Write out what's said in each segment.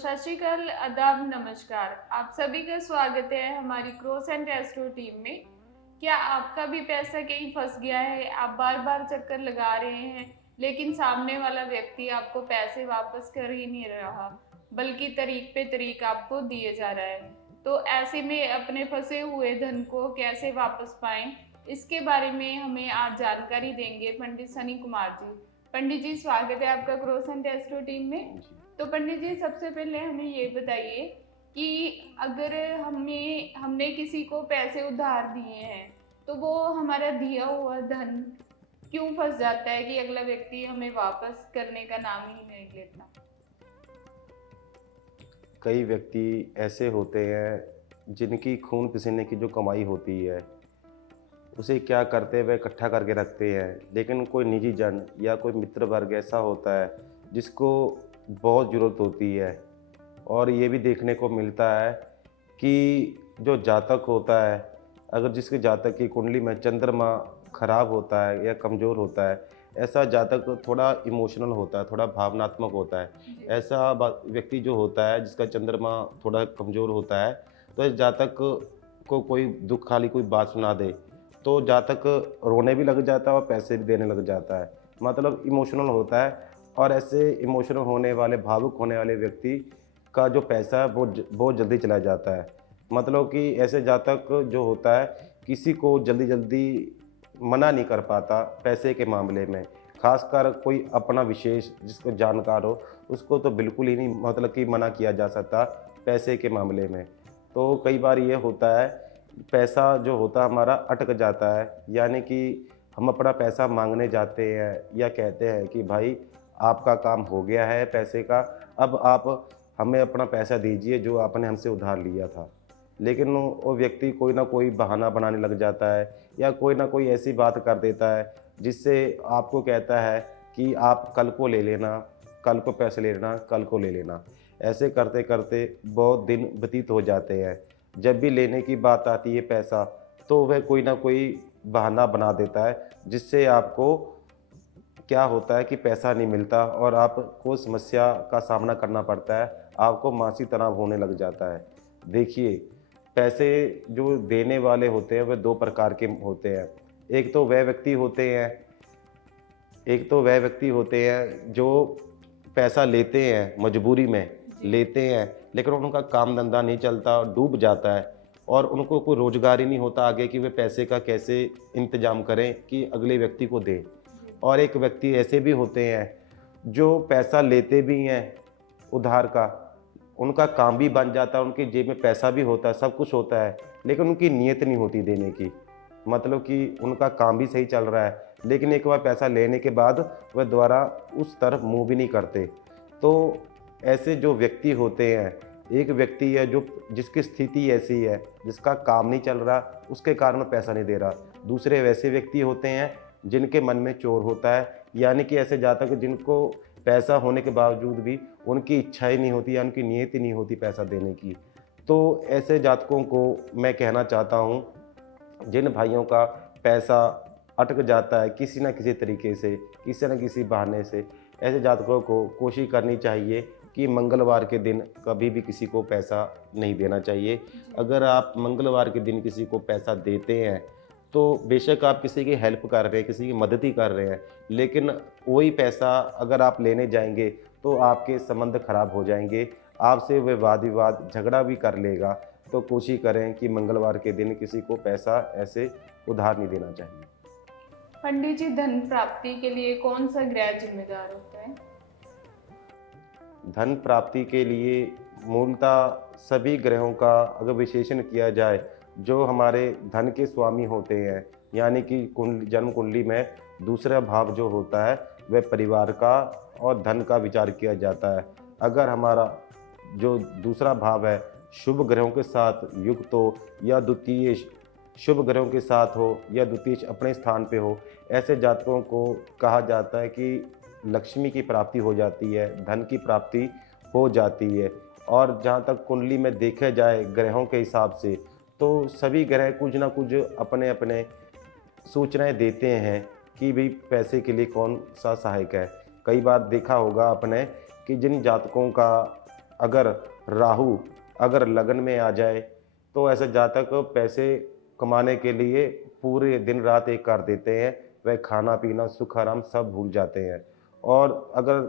सत श्री अकाल, आदाब, नमस्कार। आप सभी का स्वागत है हमारी क्रॉस एंड एस्ट्रो टीम में। क्या आपका भी पैसा कहीं फंस गया है? आप बार बार चक्कर लगा रहे हैं लेकिन सामने वाला व्यक्ति आपको पैसे वापस कर ही नहीं रहा, बल्कि तरीक पे तरीक आपको दिए जा रहा है। तो ऐसे में अपने फंसे हुए धन को कैसे वापस पाएं, इसके बारे में हमें आज जानकारी देंगे पंडित सनी कुमार जी। पंडित जी, स्वागत है आपका क्रॉस एंड एस्ट्रो टीम में। तो पंडित जी, सबसे पहले हमें ये बताइए कि अगर हमने किसी को पैसे उधार दिए हैं तो वो हमारा दिया हुआ धन क्यों फंस जाता है कि अगला व्यक्ति हमें वापस करने का नाम ही नहीं लेता? कई व्यक्ति ऐसे होते हैं जिनकी खून पसीने की जो कमाई होती है उसे क्या करते हैं, वह इकट्ठा करके रखते हैं। लेकिन कोई निजी जन या कोई मित्र वर्ग ऐसा होता है जिसको बहुत ज़रूरत होती है। और ये भी देखने को मिलता है कि जो जातक होता है, अगर जिसके जातक की कुंडली में चंद्रमा खराब होता है या कमज़ोर होता है, ऐसा जातक थोड़ा इमोशनल होता है, थोड़ा भावनात्मक होता है। जी। ऐसा व्यक्ति जो होता है जिसका चंद्रमा थोड़ा कमज़ोर होता है, तो इस जातक को कोई दुख खाली कोई बात सुना दे तो जातक रोने भी लग जाता है और पैसे भी देने लग जाता है। मतलब इमोशनल होता है। और ऐसे इमोशनल होने वाले, भावुक होने वाले व्यक्ति का जो पैसा है वो बहुत जल्दी चला जाता है। मतलब कि ऐसे जातक जो होता है किसी को जल्दी जल्दी मना नहीं कर पाता पैसे के मामले में। खासकर कोई अपना विशेष जिसको जानकार हो उसको तो बिल्कुल ही नहीं, मतलब कि मना किया जा सकता पैसे के मामले में। तो कई बार ये होता है पैसा जो होता है हमारा अटक जाता है, यानी कि हम अपना पैसा मांगने जाते हैं या कहते हैं कि भाई आपका काम हो गया है पैसे का, अब आप हमें अपना पैसा दीजिए जो आपने हमसे उधार लिया था। लेकिन वो व्यक्ति कोई ना कोई बहाना बनाने लग जाता है या कोई ना कोई ऐसी बात कर देता है जिससे आपको कहता है कि आप कल को ले लेना, कल को पैसे ले लेना, कल को ले लेना। ऐसे करते करते बहुत दिन व्यतीत हो जाते हैं। जब भी लेने की बात आती है पैसा, तो वह कोई ना कोई बहाना बना देता है जिससे आपको क्या होता है कि पैसा नहीं मिलता और आपको समस्या का सामना करना पड़ता है, आपको मानसिक तनाव होने लग जाता है। देखिए, पैसे जो देने वाले होते हैं वह 2 प्रकार के होते हैं। एक तो वह व्यक्ति होते हैं एक तो वह व्यक्ति होते हैं जो पैसा लेते हैं, मजबूरी में जी। लेते हैं, लेकिन उनका काम धंधा नहीं चलता, डूब जाता है और उनको कोई रोज़गार ही नहीं होता आगे कि वे पैसे का कैसे इंतज़ाम करें कि अगले व्यक्ति को दें। जी। और एक व्यक्ति ऐसे भी होते हैं जो पैसा लेते भी हैं उधार का, उनका काम भी बन जाता है, उनकी जेब में पैसा भी होता है, सब कुछ होता है, लेकिन उनकी नीयत नहीं होती देने की। मतलब कि उनका काम भी सही चल रहा है, लेकिन एक बार पैसा लेने के बाद वह दोबारा उस तरफ मुँह भी नहीं करते। तो ऐसे जो व्यक्ति होते हैं, एक व्यक्ति है जो जिसकी स्थिति ऐसी है, जिसका काम नहीं चल रहा, उसके कारण पैसा नहीं दे रहा। दूसरे वैसे व्यक्ति होते हैं जिनके मन में चोर होता है, यानी कि ऐसे जातक जिनको पैसा होने के बावजूद भी उनकी इच्छा ही नहीं होती या उनकी नीयत ही नहीं होती पैसा देने की। तो ऐसे जातकों को मैं कहना चाहता हूँ, जिन भाइयों का पैसा अटक जाता है किसी न किसी तरीके से, किसी न किसी बहाने से, ऐसे जातकों को कोशिश करनी चाहिए कि मंगलवार के दिन कभी भी किसी को पैसा नहीं देना चाहिए। जी। अगर आप मंगलवार के दिन किसी को पैसा देते हैं, तो बेशक आप किसी की हेल्प कर रहे हैं, किसी की मदद ही कर रहे हैं, लेकिन वही पैसा अगर आप लेने जाएँगे, तो आपके संबंध खराब हो जाएँगे, आपसे वह वाद-विवाद, झगड़ा भी कर लेगा। तो कोशिश करें कि मंगलवार के दिन किसी को पैसा ऐसे उधार नहीं देना चाहिए। पंडित जी, धन प्राप्ति के लिए कौन सा ग्रह जिम्मेदार होता है? धन प्राप्ति के लिए मूलतः सभी ग्रहों का अगर विश्लेषण किया जाए, जो हमारे धन के स्वामी होते हैं, यानी कि जन्म कुंडली में दूसरा भाव जो होता है वह परिवार का और धन का विचार किया जाता है। अगर हमारा जो दूसरा भाव है शुभ ग्रहों के साथ युक्त हो या द्वितीय शुभ ग्रहों के साथ हो या द्वितीय अपने स्थान पे हो, ऐसे जातकों को कहा जाता है कि लक्ष्मी की प्राप्ति हो जाती है, धन की प्राप्ति हो जाती है। और जहाँ तक कुंडली में देखा जाए ग्रहों के हिसाब से, तो सभी ग्रह कुछ ना कुछ अपने-अपने सूचनाएँ देते हैं कि भई पैसे के लिए कौन-सा सहायक है। कई बार देखा होगा आपने कि जिन जातकों का अगर राहु अगर लगन में आ जाए तो ऐसे जातक पैसे कमाने के लिए पूरे दिन रात एक कर देते हैं। वह खाना पीना सुख आराम सब भूल जाते हैं। और अगर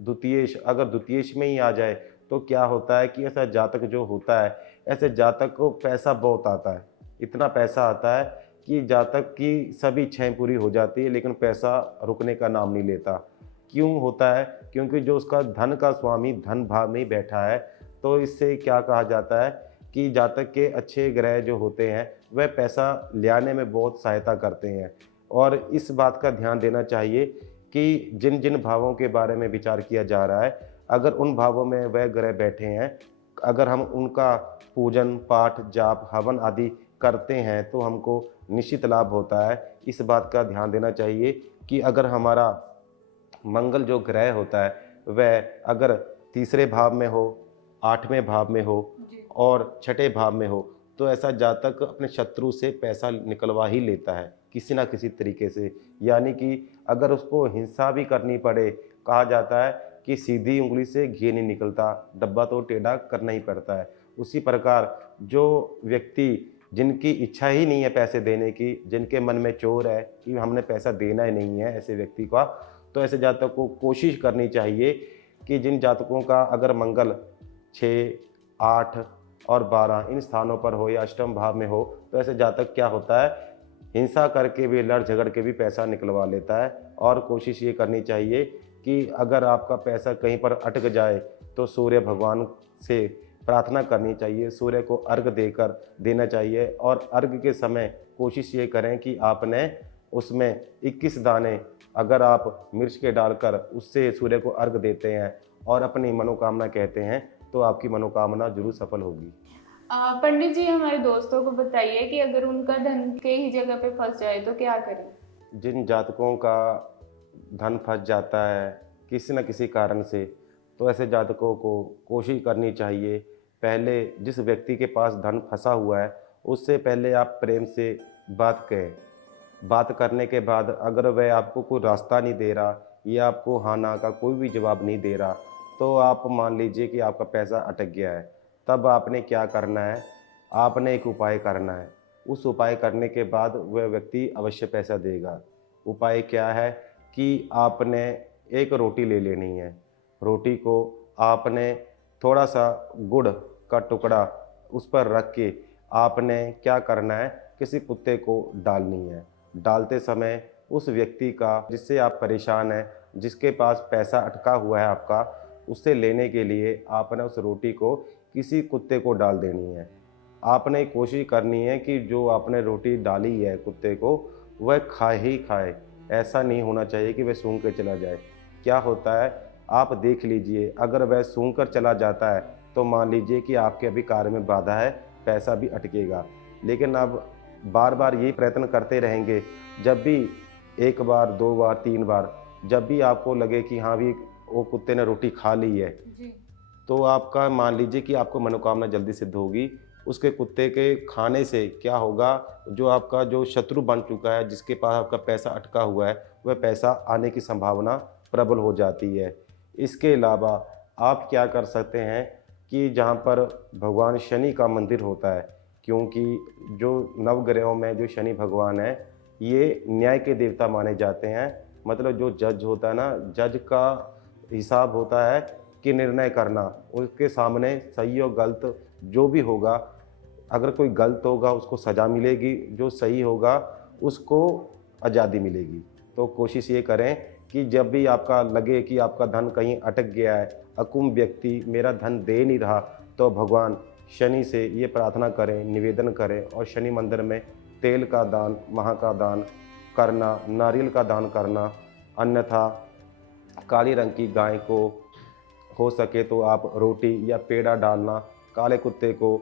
द्वितीयेश में ही आ जाए तो क्या होता है कि ऐसा जातक जो होता है, ऐसे जातक को पैसा बहुत आता है। इतना पैसा आता है कि जातक की सभी इच्छाएं पूरी हो जाती है, लेकिन पैसा रुकने का नाम नहीं लेता। क्यों होता है? क्योंकि जो उसका धन का स्वामी धन भाव में ही बैठा है। तो इससे क्या कहा जाता है कि जातक के अच्छे ग्रह जो होते हैं वह पैसा ले आने में बहुत सहायता करते हैं। और इस बात का ध्यान देना चाहिए कि जिन जिन भावों के बारे में विचार किया जा रहा है, अगर उन भावों में वह ग्रह बैठे हैं, अगर हम उनका पूजन पाठ जाप हवन आदि करते हैं तो हमको निश्चित लाभ होता है। इस बात का ध्यान देना चाहिए कि अगर हमारा मंगल जो ग्रह होता है वह अगर तीसरे भाव में हो, आठवें भाव में हो जी। और छठे भाव में हो, तो ऐसा जातक अपने शत्रु से पैसा निकलवा ही लेता है किसी ना किसी तरीके से। यानी कि अगर उसको हिंसा भी करनी पड़े, कहा जाता है कि सीधी उंगली से घी नहीं निकलता, डब्बा तो टेढ़ा करना ही पड़ता है। उसी प्रकार जो व्यक्ति जिनकी इच्छा ही नहीं है पैसे देने की, जिनके मन में चोर है कि हमने पैसा देना ही नहीं है ऐसे व्यक्ति का, तो ऐसे जातक को कोशिश करनी चाहिए कि जिन जातकों का अगर मंगल 6, 8 और 12 इन स्थानों पर हो या अष्टम भाव में हो, तो ऐसे जातक क्या होता है, हिंसा करके भी लड़ झगड़ के भी पैसा निकलवा लेता है। और कोशिश ये करनी चाहिए कि अगर आपका पैसा कहीं पर अटक जाए तो सूर्य भगवान से प्रार्थना करनी चाहिए, सूर्य को अर्घ देकर देना चाहिए। और अर्घ के समय कोशिश ये करें कि आपने उसमें 21 दाने अगर आप मिर्च के डालकर उससे सूर्य को अर्घ देते हैं और अपनी मनोकामना कहते हैं तो आपकी मनोकामना जरूर सफल होगी। पंडित जी, हमारे दोस्तों को बताइए कि अगर उनका धन के ही जगह पे फंस जाए तो क्या करें? जिन जातकों का धन फंस जाता है किसी न किसी कारण से, तो ऐसे जातकों को कोशिश करनी चाहिए, पहले जिस व्यक्ति के पास धन फंसा हुआ है उससे पहले आप प्रेम से बात करें। बात करने के बाद अगर वह आपको कोई रास्ता नहीं दे रहा या आपको हाँ ना का कोई भी जवाब नहीं दे रहा, तो आप मान लीजिए कि आपका पैसा अटक गया है। तब आपने क्या करना है, आपने एक उपाय करना है। उस उपाय करने के बाद वह व्यक्ति अवश्य पैसा देगा। उपाय क्या है कि आपने एक रोटी ले लेनी है। रोटी को आपने थोड़ा सा गुड़ का टुकड़ा उस पर रख के आपने क्या करना है, किसी कुत्ते को डालनी है। डालते समय उस व्यक्ति का जिससे आप परेशान हैं, जिसके पास पैसा अटका हुआ है आपका, उससे लेने के लिए आपने उस रोटी को किसी कुत्ते को डाल देनी है। आपने कोशिश करनी है कि जो आपने रोटी डाली है कुत्ते को वह खाए ही खाए, ऐसा नहीं होना चाहिए कि वह सूंघ कर चला जाए। क्या होता है, आप देख लीजिए, अगर वह सूंघ कर चला जाता है तो मान लीजिए कि आपके अभी कार्य में बाधा है, पैसा भी अटकेगा। लेकिन अब बार बार यही प्रयत्न करते रहेंगे, जब भी 1 बार 2 बार 3 बार जब भी आपको लगे कि हाँ भी वो कुत्ते ने रोटी खा ली है, जी। तो आपका मान लीजिए कि आपको मनोकामना जल्दी सिद्ध होगी। उसके कुत्ते के खाने से क्या होगा, जो आपका जो शत्रु बन चुका है, जिसके पास आपका पैसा अटका हुआ है, वह पैसा आने की संभावना प्रबल हो जाती है। इसके अलावा आप क्या कर सकते हैं कि जहाँ पर भगवान शनि का मंदिर होता है, क्योंकि जो नवग्रहों में जो शनि भगवान है ये न्याय के देवता माने जाते हैं। मतलब जो जज होता है ना, जज का हिसाब होता है कि निर्णय करना, उसके सामने सही और गलत जो भी होगा, अगर कोई गलत होगा उसको सज़ा मिलेगी, जो सही होगा उसको आज़ादी मिलेगी। तो कोशिश ये करें कि जब भी आपका लगे कि आपका धन कहीं अटक गया है, अकुम व्यक्ति मेरा धन दे नहीं रहा, तो भगवान शनि से ये प्रार्थना करें, निवेदन करें और शनि मंदिर में तेल का दान, महा का दान करना, नारियल का दान करना। अन्यथा काली रंग की गाय को हो सके तो आप रोटी या पेड़ा डालना, काले कुत्ते को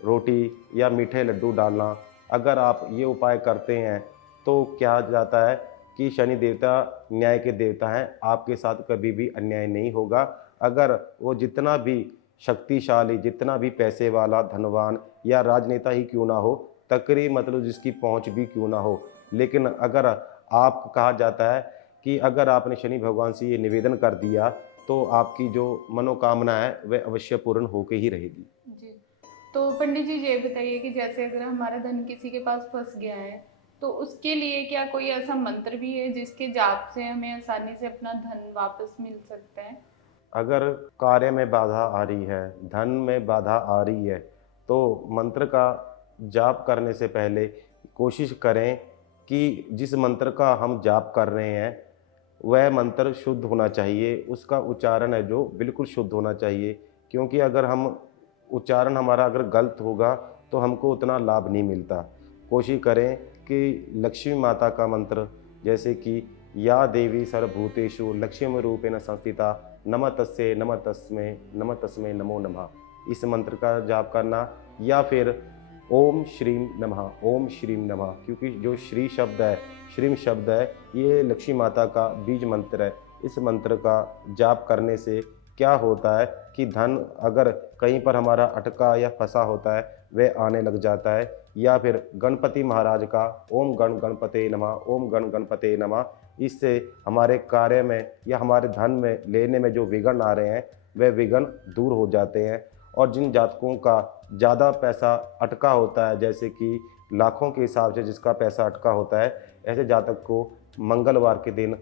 रोटी या मीठे लड्डू डालना। अगर आप ये उपाय करते हैं तो क्या जाता है कि शनि देवता न्याय के देवता हैं, आपके साथ कभी भी अन्याय नहीं होगा। अगर वो जितना भी शक्तिशाली, जितना भी पैसे वाला, धनवान या राजनेता ही क्यों ना हो, तकरी मतलब जिसकी पहुंच भी क्यों ना हो, लेकिन अगर आप कहा जाता है कि अगर आपने शनि भगवान से ये निवेदन कर दिया तो आपकी जो मनोकामना है वह अवश्य पूर्ण होके ही रहेगी। जी। तो पंडित जी ये बताइए कि जैसे अगर हमारा धन किसी के पास फँस गया है, तो उसके लिए क्या कोई ऐसा मंत्र भी है जिसके जाप से हमें आसानी से अपना धन वापस मिल सकता है? अगर कार्य में बाधा आ रही है, धन में बाधा आ रही है, तो मंत्र का जाप करने से पहले कोशिश करें कि जिस मंत्र का हम जाप कर रहे हैं, वह मंत्र शुद्ध होना चाहिए, उसका उच्चारण है जो बिल्कुल शुद्ध होना चाहिए। क्योंकि अगर हम उच्चारण हमारा अगर गलत होगा, तो हमको उतना लाभ नहीं मिलता। कोशिश करें कि लक्ष्मी माता का मंत्र, जैसे कि या देवी सर्वभूतेषु लक्ष्मी रूपेण संस्थिता नमः तस्मै नमो नमः, इस मंत्र का जाप करना, या फिर ओम श्रीम नमः, ओम श्रीम नमः, क्योंकि जो श्री शब्द है, श्रीम शब्द है, ये लक्ष्मी माता का बीज मंत्र है। इस मंत्र का जाप करने से क्या होता है कि धन अगर कहीं पर हमारा अटका या फंसा होता है, वह आने लग जाता है। या फिर गणपति महाराज का ओम गण गणपते नमः, ओम गण गणपते नमः, इससे हमारे कार्य में या हमारे धन में लेने में जो विघ्न आ रहे हैं, वह विघ्न दूर हो जाते हैं। और जिन जातकों का ज़्यादा पैसा अटका होता है, जैसे कि लाखों के हिसाब से जिसका पैसा अटका होता है, ऐसे जातक को मंगलवार के दिन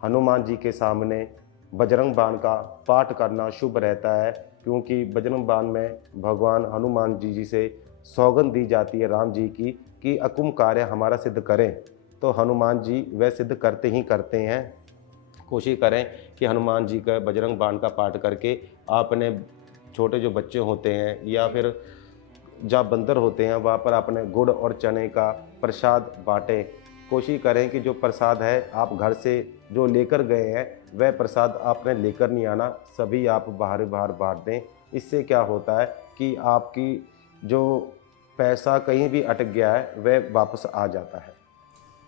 हनुमान जी के सामने बजरंग बाण का पाठ करना शुभ रहता है। क्योंकि बजरंग बाण में भगवान हनुमान जी से सौगंध दी जाती है राम जी की कि अकुम कार्य हमारा सिद्ध करें, तो हनुमान जी वह सिद्ध करते ही करते हैं। कोशिश करें कि हनुमान जी का बजरंग बाण का पाठ करके आपने छोटे जो बच्चे होते हैं या फिर जहाँ बंदर होते हैं, वहाँ पर आपने गुड़ और चने का प्रसाद बांटें। कोशिश करें कि जो प्रसाद है आप घर से जो लेकर गए हैं, वह प्रसाद आपने लेकर नहीं आना, सभी आप बाहर बाहर बांट दें। इससे क्या होता है कि आपकी जो पैसा कहीं भी अटक गया है, वह वापस आ जाता है।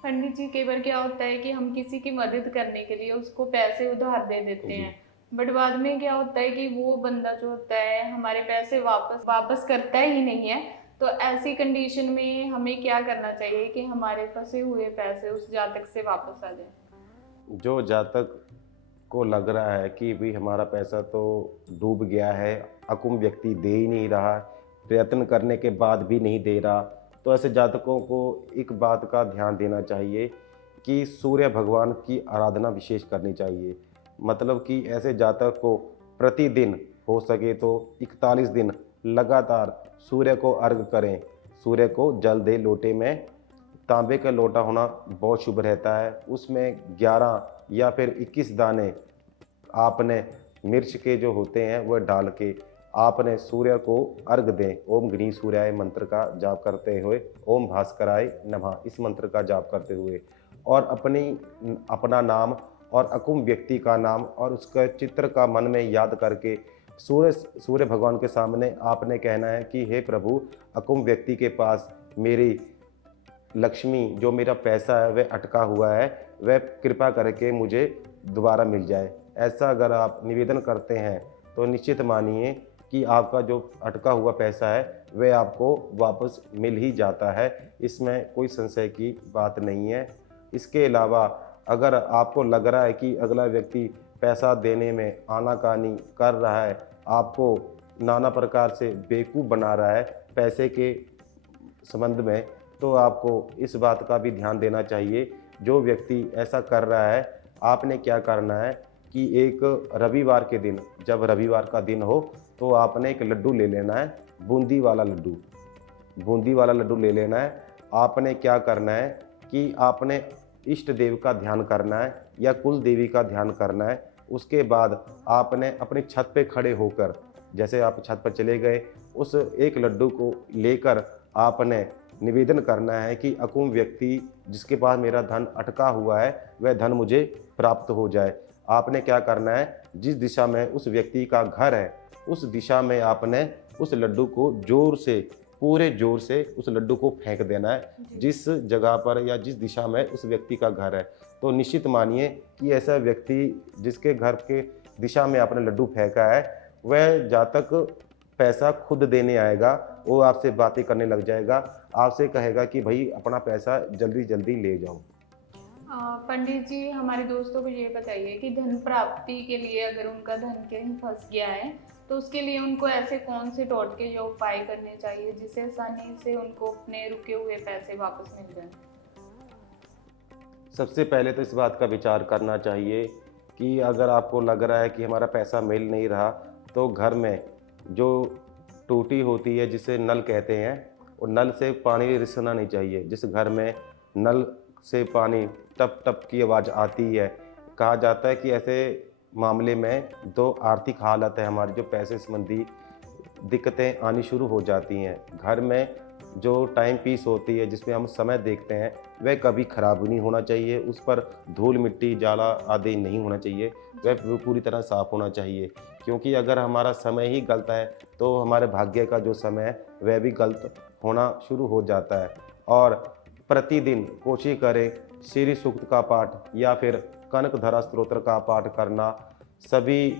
पंडित जी, कई बार क्या होता है कि हम किसी की मदद करने के लिए उसको पैसे उधार दे देते जी। हैं, बट बाद में क्या होता है कि वो बंदा जो होता है हमारे पैसे वापस वापस करता ही नहीं है। तो ऐसी कंडीशन में हमें क्या करना चाहिए कि हमारे फंसे हुए पैसे उस जातक से वापस आ जाए? जो जातक को लग रहा है कि भाई हमारा पैसा तो डूब गया है, अकुम व्यक्ति दे ही नहीं रहा, प्रयत्न करने के बाद भी नहीं दे रहा, तो ऐसे जातकों को एक बात का ध्यान देना चाहिए कि सूर्य भगवान की आराधना विशेष करनी चाहिए। मतलब कि ऐसे जातक को प्रतिदिन हो सके तो 41 दिन लगातार सूर्य को अर्घ करें, सूर्य को जल दे लोटे में। तांबे का लोटा होना बहुत शुभ रहता है, उसमें 11 या फिर 21 दाने आपने मिर्च के जो होते हैं वह डाल के आपने सूर्य को अर्घ दें। ओम गृह सूर्याय मंत्र का जाप करते हुए, ओम भास्कराय नमः इस मंत्र का जाप करते हुए, और अपना नाम और अकुम व्यक्ति का नाम और उसका चित्र का मन में याद करके सूर्य भगवान के सामने आपने कहना है कि हे प्रभु, अकुम व्यक्ति के पास मेरी लक्ष्मी, जो मेरा पैसा है वह अटका हुआ है, वह कृपा करके मुझे दोबारा मिल जाए। ऐसा अगर आप निवेदन करते हैं तो निश्चित मानिए कि आपका जो अटका हुआ पैसा है वह आपको वापस मिल ही जाता है। इसमें कोई संशय की बात नहीं है। इसके अलावा अगर आपको लग रहा है कि अगला व्यक्ति पैसा देने में आनाकानी कर रहा है, आपको नाना प्रकार से बेवकूफ़ बना रहा है पैसे के संबंध में, तो आपको इस बात का भी ध्यान देना चाहिए। जो व्यक्ति ऐसा कर रहा है, आपने क्या करना है कि एक रविवार के दिन, जब रविवार का दिन हो, तो आपने एक लड्डू ले लेना है, बूंदी वाला लड्डू। बूंदी वाला लड्डू ले लेना है। आपने क्या करना है कि आपने इष्ट देव का ध्यान करना है या कुल देवी का ध्यान करना है। उसके बाद आपने अपनी छत पे खड़े होकर, जैसे आप छत पर चले गए, उस एक लड्डू को लेकर आपने निवेदन करना है कि अकुम व्यक्ति जिसके पास मेरा धन अटका हुआ है, वह धन मुझे प्राप्त हो जाए। आपने क्या करना है, जिस दिशा में उस व्यक्ति का घर है, उस दिशा में आपने उस लड्डू को जोर से, पूरे जोर से उस लड्डू को फेंक देना है, जिस जगह पर या जिस दिशा में उस व्यक्ति का घर है। तो निश्चित मानिए कि ऐसा व्यक्ति जिसके घर के दिशा में आपने लड्डू फेंका है, वह जातक पैसा खुद देने आएगा। वो आपसे बातें करने लग जाएगा, आपसे कहेगा कि भाई अपना पैसा जल्दी जल्दी ले जाओ। पंडित जी, हमारे दोस्तों को ये बताइए कि धन प्राप्ति के लिए अगर उनका धन कहीं फंस गया है तो उसके लिए उनको ऐसे कौन से टोटके या उपाय करने चाहिए जिससे आसानी से उनको अपने रुके हुए पैसे वापस मिल जाएं। सबसे पहले तो इस बात का विचार करना चाहिए कि अगर आपको लग रहा है कि हमारा पैसा मिल नहीं रहा, तो घर में जो टूटी होती है जिसे नल कहते हैं, और नल से पानी रिसना नहीं चाहिए। जिस घर में नल से पानी टप टप की आवाज़ आती है, कहा जाता है कि ऐसे मामले में दो आर्थिक हालत है हमारी, जो पैसे संबंधी दिक्कतें आनी शुरू हो जाती हैं। घर में जो टाइम पीस होती है जिसमें हम समय देखते हैं, वह कभी ख़राब नहीं होना चाहिए, उस पर धूल मिट्टी जाला आदि नहीं होना चाहिए, वह पूरी तरह साफ़ होना चाहिए। क्योंकि अगर हमारा समय ही गलत है तो हमारे भाग्य का जो समय है वह भी गलत होना शुरू हो जाता है। और प्रतिदिन कोशिश करें श्री सूक्त का पाठ या फिर कनकधरा स्तोत्र का पाठ करना सभी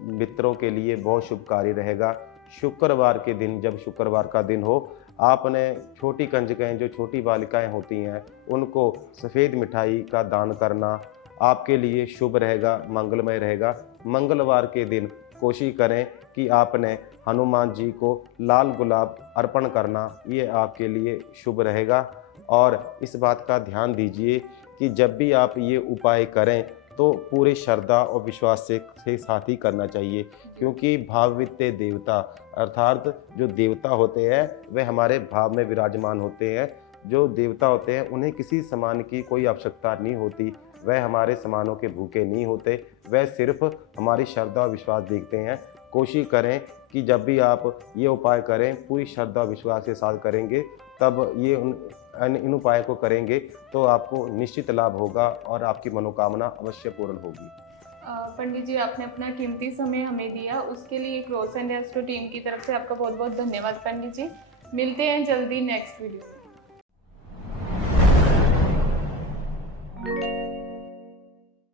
मित्रों के लिए बहुत शुभकारी रहेगा। शुक्रवार के दिन, जब शुक्रवार का दिन हो, आपने छोटी कंजकें, जो छोटी बालिकाएं होती हैं, उनको सफ़ेद मिठाई का दान करना आपके लिए शुभ रहेगा, मंगलमय रहेगा। मंगलवार के दिन कोशिश करें कि आपने हनुमान जी को लाल गुलाब अर्पण करना, ये आपके लिए शुभ रहेगा। और इस बात का ध्यान दीजिए कि जब भी आप ये उपाय करें तो पूरे श्रद्धा और विश्वास से साथ ही करना चाहिए, क्योंकि भाववित्ते देवता, अर्थात जो देवता होते हैं वे हमारे भाव में विराजमान होते हैं। जो देवता होते हैं उन्हें किसी सामान की कोई आवश्यकता नहीं होती, वह हमारे सामानों के भूखे नहीं होते, वह सिर्फ हमारी श्रद्धा और विश्वास देखते हैं। कोशिश करें कि जब भी आप ये उपाय करें पूरी श्रद्धा और विश्वास के साथ करेंगे, तब ये इन उपायों को करेंगे तो आपको निश्चित लाभ होगा और आपकी मनोकामना अवश्य पूर्ण होगी। पंडित जी, आपने अपना कीमती समय हमें दिया, उसके लिए क्रोस एंड एस्ट्रो टीम की तरफ से आपका बहुत बहुत धन्यवाद पंडित जी। मिलते हैं जल्दी नेक्स्ट वीडियो में।